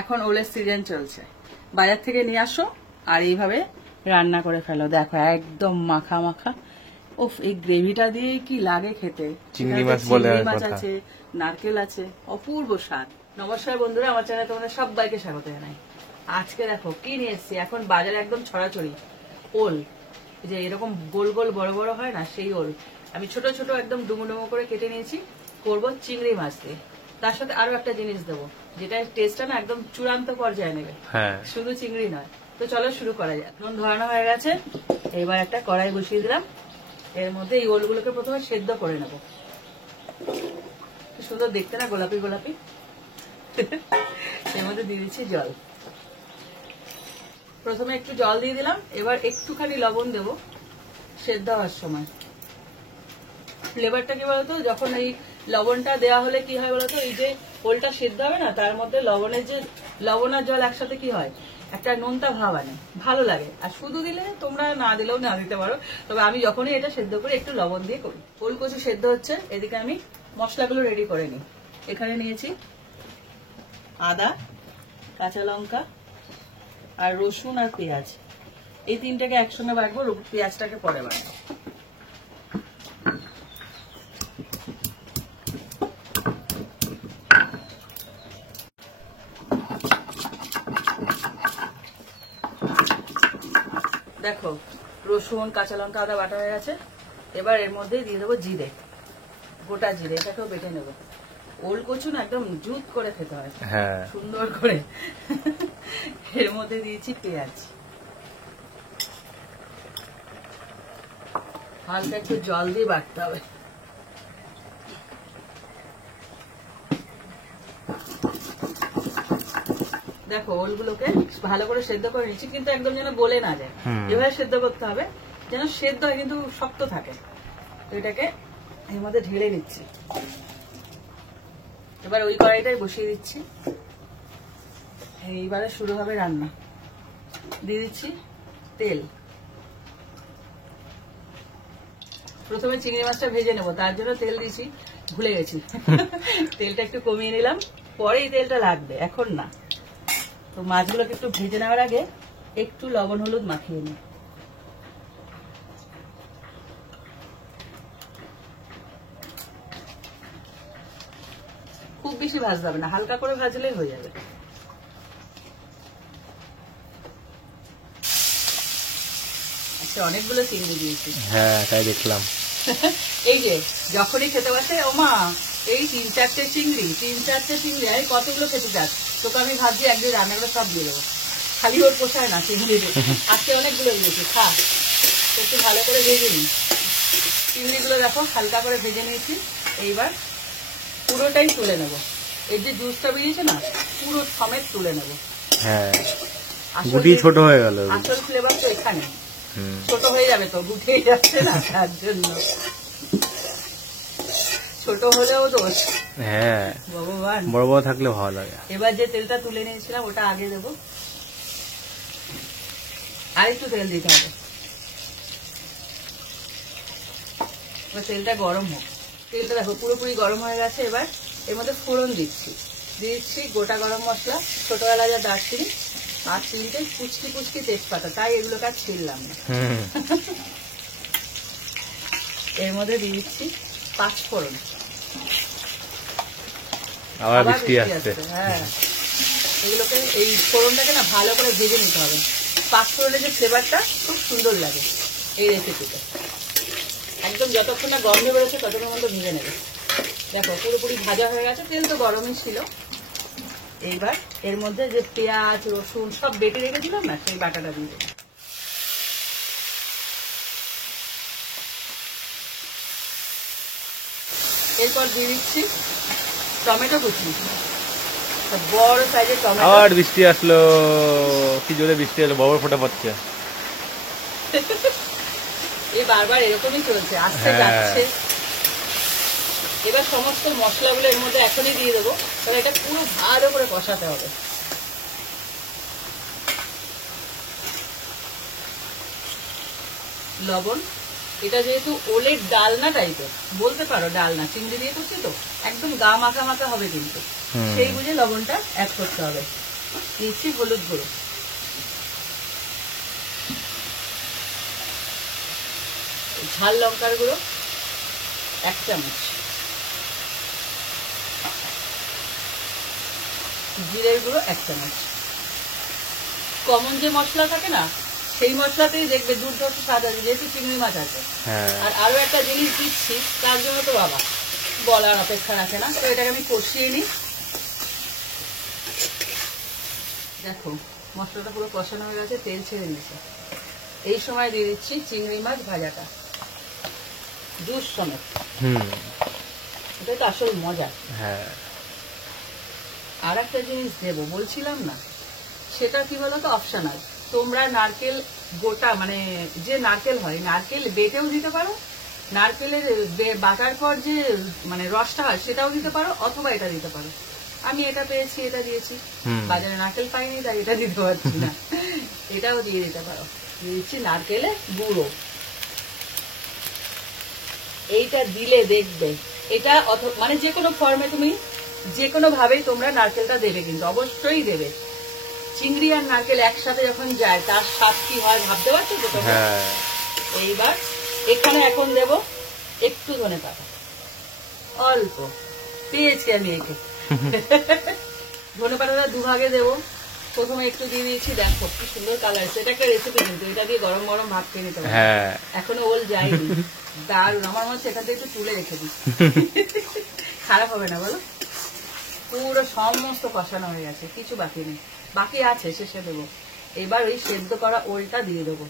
এখন ওলের সিজন চলছে, বাজার থেকে নিয়ে আসো আর এইভাবে রান্না করে ফেলো। দেখো একদম মাখা মাখা। উফ, এই গ্রেভিটা দিয়ে কি লাগে খেতে। চিংড়ি মাছ বলে চিংড়ি মাছ আছে, নারকেল আছে, অপূর্ব স্বাদ। নমস্কার বন্ধুরা, আমার চ্যানেলে তোমাদের সবাইকে স্বাগত জানাই। আজকে দেখো কি নিয়ে এসেছি, এখন বাজারে একদম ছড়াছড়ি ওল, যে এরকম গোল গোল বড় বড় হয় না, সেই ওল আমি ছোট ছোট একদম ডুমো ডুমো করে কেটে নিয়েছি। করবো চিংড়ি মাছ দিয়ে, তার সাথে আরো একটা জিনিস দেবো যেটা টেস্টটা না একদম চূড়ান্ত পর্যায়ে নেবে। শুধু চিংড়ি নয়। তো চলো শুরু করা যাক। নুন ধরানো হয়ে গেছে, এবার একটা কড়াই বসিয়ে দিলাম। এর মধ্যে এই ওলগুলোকে প্রথমে সেদ্ধ করে নেব। সুন্দর দেখতে না, গোলাপি গোলাপি। এর মধ্যে দিয়ে দিচ্ছি জল। প্রথমে একটু জল দিয়ে দিলাম, এবার একটুখানি লবণ দেব সেদ্ধ হওয়ার সময়। ফ্লেভারটা কি বলতো, যখন এই লবণটা দেওয়া হলে কি হয় বলতো, এই যে ওলটা সেদ্ধ হবে না, তার মধ্যে লবণের যে লবণ আর জল একসাথে কি হয়, একটা নোনতা ভাব আনে, ভালো লাগে। আর শুধু দিলে তোমরা না দিলেও না দিতে পারো, তবে আমি যখনই এটা সেদ্ধ করি একটু লবণ দিয়ে করি। ওল কচু সেদ্ধ হচ্ছে, এদিকে আমি মশলাগুলো রেডি করে নিই। এখানে নিয়েছি আদা, কাঁচা লঙ্কা আর রসুন আর পেঁয়াজ। এই তিনটাকে একসঙ্গে বাটবো, পেঁয়াজটাকে পরে বাটবো। দেখো রসুন, কাঁচা লঙ্কা, আদা বাটা হয়ে গেছে। এবার এর মধ্যে দিয়ে দেবো জিরে, গোটা জিরে, এটাকেও বেটে নেবো। ওল কচু না একদম জুত করে খেতে হয়, সুন্দর করে। এর মধ্যে দিয়েছি পেঁয়াজ, হালকা একটু জল দিয়ে বাটতে হবে। দেখো ওলগুলোকে ভালো করে সেদ্ধ করে নিচ্ছি, কিন্তু একদম যেন গলে না যায়, এভাবে সেদ্ধ করতে হবে যেন সেদ্ধ হয় কিন্তু শক্ত থাকে। তো এটাকে এর মধ্যে ঢেলে নিচ্ছি। এবার ওই কড়াইটাই বসিয়ে দিচ্ছি। এইবারে শুরু হবে রান্না। দিয়ে দিচ্ছি তেল। প্রথমে চিংড়ি মাছটা ভেজে নেবো, তার জন্য তেল দিয়েছি, ভুলে গেছি। তেলটা একটু কমিয়ে নিলাম, পরে এই তেলটা লাগবে, এখন না। তো মাছগুলোকে একটু ভেজে নেওয়ার আগে একটু লবণ হলুদ মাখিয়ে নিই। খুব বেশি ভাজতে হবে না, হালকা করে ভাজলেই হয়ে যাবে। আচ্ছা, অনেকগুলো চিংড়ি দিয়েছি। হ্যাঁ, তাই দেখলাম। এই যে যখনই খেতে বসে, ওমা এই 3-4টে চিংড়ি, আমি কতগুলো খেতে চাস, তোকে আমি ভাবছি একদিন রান্না করে সব দিয়ে দেবো। খালি ওর পোষায় না চিংড়ি, আজকে অনেকগুলো দিয়েছি, খা। একটু ভালো করে ভেজে নিই চিংড়িগুলো। দেখো হালকা করে ভেজে নিয়েছি। এইবার পুরোটাই তুলে নেবো। এর যে জুসটা বেরিয়েছে না, পুরো সমেত তুলে নেবো। ছোট হয়ে গেল, আসল ফ্লেভার তো এখানে। ছোট হয়ে যাবে তো, গুটিয়ে যাচ্ছে না, তার জন্য। ছোট হলেও দোষ, ভগবান বড় বড় থাকলে ভালো লাগে। এবার যে তেলটা তুলে নিয়েছিলাম ওটা আগে দেবো, আর একটু তেল দিতে হবে। তেলটা গরম হোক। তেলটা দেখো পুরোপুরি গরম হয়ে গেছে। এবার এর মধ্যে ফোড়ন দিচ্ছি গোটা গরম মশলা, ছোট এলাচ, দারচিনি আর 3টে কুচকি কুচকি তেজপাতা, তাই এগুলোকে আর ছিললাম না। এর মধ্যে দিয়ে দিচ্ছি 5 ফোড়ন। হ্যাঁ, এগুলোকে এই ফোড়নটাকে না ভালো করে ভেজে নিতে হবে। 5 ফোড়নের যে ফ্লেভারটা খুব সুন্দর লাগে এই রেসিপিতে। একদম যতক্ষণ না গন্ধ বেরোচ্ছে ততক্ষণ মতো ভেজে নেবে। দেখো পুরোপুরি ভাজা হয়ে গেছে, তেল তো গরমই ছিল। এইবার এর মধ্যে যে পেঁয়াজ, রসুন সব বেটে রেখেছিলাম না, সেই বাটাটা দিয়ে দেবো। এরপর দিয়ে দিচ্ছি টমেটো কুচি, বড় সাইজের টমেটো। আর বৃষ্টি আসলো, কি জোরে বৃষ্টি এলো, বড় ফোঁটা পড়ছে। এই বারবার এরকমই চলছে, আসছে যাচ্ছে। এবার সমস্ত মশলাগুলো এর মধ্যে এখনই দিয়ে দেবো, তাহলে এটা পুরো ভালো করে কষাতে হবে। লবণ, এটা যেহেতু ওলের ডালনা টাইপের, বলতে পারো ডালনা, চিংড়ি দিয়ে করছি তো একদম গা মাখা মাখা হবে, কিন্তু সেই বুঝে লবণটা অ্যাড করতে হবে। নিচ্ছি হলুদ গুঁড়ো, ঝাল লঙ্কার গুঁড়ো 1 চামচ, জিরের গুঁড়ো 1 চামচ। কমন যে মশলা থাকে না সেই মশলাতেই দেখবে দুর্ধর্ষ স্বাদ আছে, যেহেতু চিংড়ি মাছ আছে। হ্যাঁ আর আরো একটা জিনিস দিচ্ছি, তার জন্য তো বাবা বলার অপেক্ষা রাখে না। তো এটাকে আমি কষিয়ে নিই। দেখো মশলাটা পুরো কষানো হয়ে গেছে, তেল ছেড়ে দিয়েছে। এই সময় দিয়ে দিচ্ছি চিংড়ি মাছ ভাজাটা, জুস সমেত। এটাই তো আসল মজা। হ্যাঁ আর একটা জিনিস দেবো বলছিলাম না, সেটা কি বলতো অপশনাল। তোমরা নারকেল গোটা মানে যে নারকেল হয়, নারকেল বেটেও দিতে পারো, নারকেলের বাটার পর যে মানে রসটা হয় সেটাও দিতে পারো, অথবা এটা দিতে পারো। আমি এটা পেয়েছি, এটা দিয়েছি। বাজারে নারকেল পাইনি তাই এটা দিতে পারছি না, এটাও দিয়ে দিতে পারো। দিয়ে দিচ্ছি নারকেলের গুঁড়ো। এইটা দিলে দেখবে এটা মানে যে কোনো ফর্মে তুমি যে কোনো ভাবেই তোমরা নারকেলটা দেবে, কিন্তু অবশ্যই দেবে। চিংড়ি আর নারকেল একসাথে যখন যায় তার স্বাদ কি হয় ভাবতে পারছো তো তোমরা? এইবার এখানে এখন দেব একটু ধনেপাতা, অল্প পেয়েছি আমি একে। ধনেপাতাটা দুভাগে দেবো। প্রথমে একটু দিয়ে দিয়েছি, দেখো কি সুন্দর কালার এসেছে। এটা একটা রেসিপি, কিন্তু এটা দিয়ে গরম গরম ভাত খেয়ে নিতে হবে। এখনো ওল যায়নি, দারুন। আমার মনে হচ্ছে এখান থেকে একটু তুলে রেখে দিই, খারাপ হবে না বলো? পুরো সমস্ত কষানো হয়ে গেছে, কিছু বাকি নেই, বাকি আছে শেষে দেবো। এবার ওই সেদ্ধ করা ওলটা দিয়ে দেবো।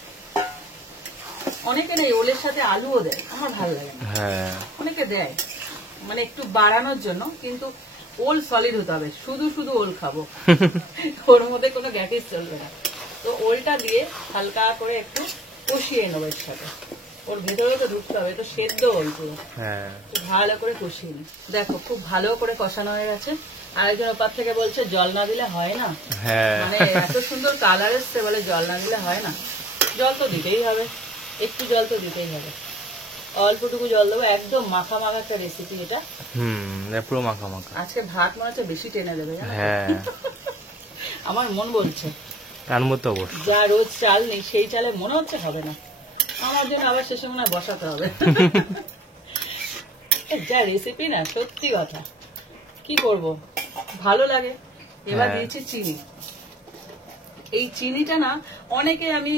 অনেকে নেই ওলের সাথে আলুও দেয়, আমার ভালো লাগে না। অনেকে দেয় মানে একটু বাড়ানোর জন্য, কিন্তু ওল সলিড হতে হবে। শুধু শুধু ওল খাবো, ওর মধ্যে কোনো গ্যাটিস চলবে না। তো ওলটা দিয়ে হালকা করে একটু কষিয়ে নেবো এর সাথে, ওর ভেতরে তো ঢুকতে হবে, তো সেদ্ধ ওল পুরো ভালো করে কষিয়ে নি। দেখো খুব ভালো করে কষানো হয়ে গেছে। আরেকজন ওপার থেকে বলছে জল না দিলে হয় না, মানে এত সুন্দর কালার এসছে, বলে জল না দিলে হয় না। জল তো দিতেই হবে, একটু জল তো দিতেই হবে। অল্পটুকু জল দেবো, একদম মাখা মাখা একটা রেসিপি এটা। পুরো মাখা মাখা। আজকে ভাত মনে হচ্ছে বেশি টেনে দেবে, আমার মন বলছে। যা রোজ চাল নেই সেই চালে মনে হচ্ছে হবে না, আমার জন্য আবার শেষে মনে হয় বসাতে হবে। যা রেসিপি না, সত্যি কথা, কি করব, ভালো লাগে। এবার দিয়েছি চিনি। এই চিনিটা না অনেকে আমি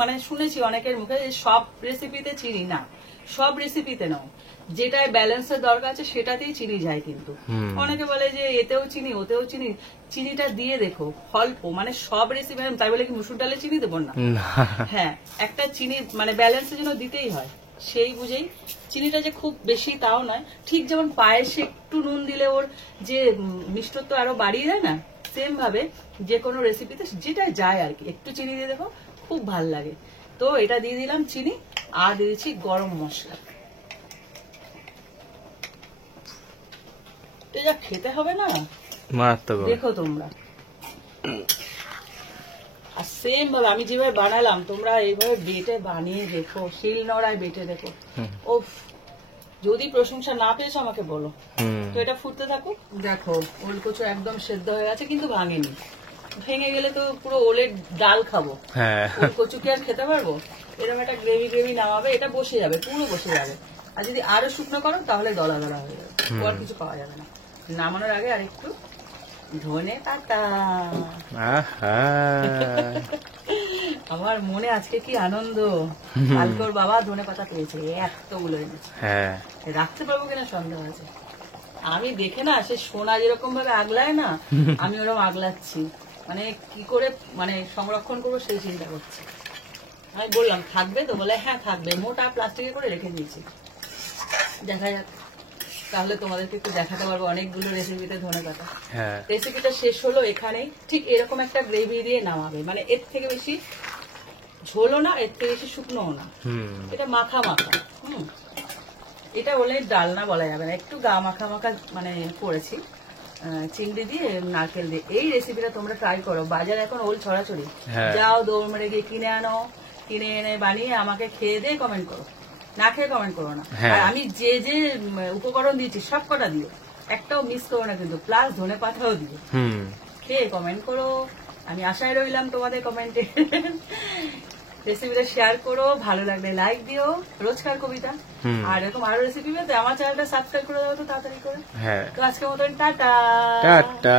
মানে শুনেছি অনেকের মুখে, সব রেসিপিতে চিনি না, সব রেসিপিতে নাও, যেটায় ব্যালেন্সের দরকার আছে সেটাতেই চিনি যায়। কিন্তু অনেকে বলে যে এতেও চিনি ওতেও চিনি, চিনিটা দিয়ে দেখো অল্প, মানে সব রেসিপি। তাই বলে কি মুসুর ডালে চিনি দেবো না? হ্যাঁ, একটা চিনি মানে ব্যালেন্সের জন্য দিতেই হয়, সেই বুঝেই। চিনিটা যে খুব বেশি তাও নয়, ঠিক যেমন পায়েসে একটু নুন দিলে ওর যে মিষ্টত্ব আরো বাড়িয়ে দেয় না, সেম ভাবে যে কোনো রেসিপিতে যেটা যায় আর কি, একটু চিনি দিয়ে দেখো, খুব ভাল লাগে। তো এটা দিয়ে দিলাম চিনি, আর দিয়ে দিচ্ছি গরম মশলা। এটা খেতে হবে না, দেখো তোমরা। আর সেম ভাবে আমি যেভাবে বানালাম তোমরা এইভাবে বেটে বানিয়ে দেখো, শিল নোড়ায় বেটে দেখো। ওফ, যদি প্রশংসা না পেয়েছো আমাকে বলো। তো এটা ফুটতে থাকুক। দেখো ওলকচু একদম সেদ্ধ হয়ে গেছে, কিন্তু ভাঙেনি। ভেঙে গেলে তো পুরো ওলের ডাল খাবো, ওলকচু কি আর খেতে পারবো? এরকম একটা গ্রেভি গ্রেভি নামাবে, এটা বসে যাবে, পুরো বসে যাবে। আর যদি আরো শুকনো করো তাহলে দলা দলা হয়ে যাবে, আর কিছু পাওয়া যাবে না। নামানোর আগে আর একটু ধনে পাতা। আমার মনে আজকে কি আনন্দ, কালকে ওর বাবা ধনে পাতা পেয়েছে, এতগুলো এনেছে। রাখতে পারবো কিনা সন্দেহ আছে। আমি দেখে না, সে সোনা যেরকম ভাবে আগলায় না, আমি ওরকম আগলাচ্ছি, মানে কি করে মানে সংরক্ষণ করবো সেই চিন্তা করছি। আমি বললাম থাকবে তো, বলে হ্যাঁ থাকবে, মোটা প্লাস্টিকে করে রেখে দিয়েছি। দেখা যাক, তাহলে তোমাদেরকে একটু দেখাতে পারবো অনেকগুলো রেসিপিতে ধনে পাতা। রেসিপিটা শেষ হলো এখানেই। ঠিক এরকম একটা গ্রেভি দিয়ে নামাবে, মানে এর থেকে বেশি ঝোলও না, এর থেকে বেশি শুকনোও না, এটা মাখা মাখা। এটা বলে ডালনা বলা যাবে না, একটু গা মাখা মাখা মানে করেছি চিংড়ি দিয়ে নারকেল দিয়ে। এই রেসিপিটা তোমরা ট্রাই করো, বাজারে এখন ওল ছড়াছড়ি, যাও দৌড় মেরে গিয়ে কিনে আনো, কিনে এনে বানিয়ে আমাকে খেয়ে দিয়ে কমেন্ট করো, না খেয়ে কমেন্ট করো না। আর আমি যে যে উপকরণ দিয়েছি সব কটা দিও, একটাও মিস করো না কিন্তু, প্লাস ধনে পাতাও দিও। খেয়ে কমেন্ট করো। আমি আশায় রইলাম তোমাদের কমেন্টে। রেসিপিটা শেয়ার করো, ভালো লাগলে লাইক দিও। রোজকার কবিতা। আর এরকম আরো রেসিপি পেতে আমার চ্যানেলটা সাবস্ক্রাইব করে দাও তো তাড়াতাড়ি করে। হ্যাঁ, তো আজকের মতন টাটা। টাটা।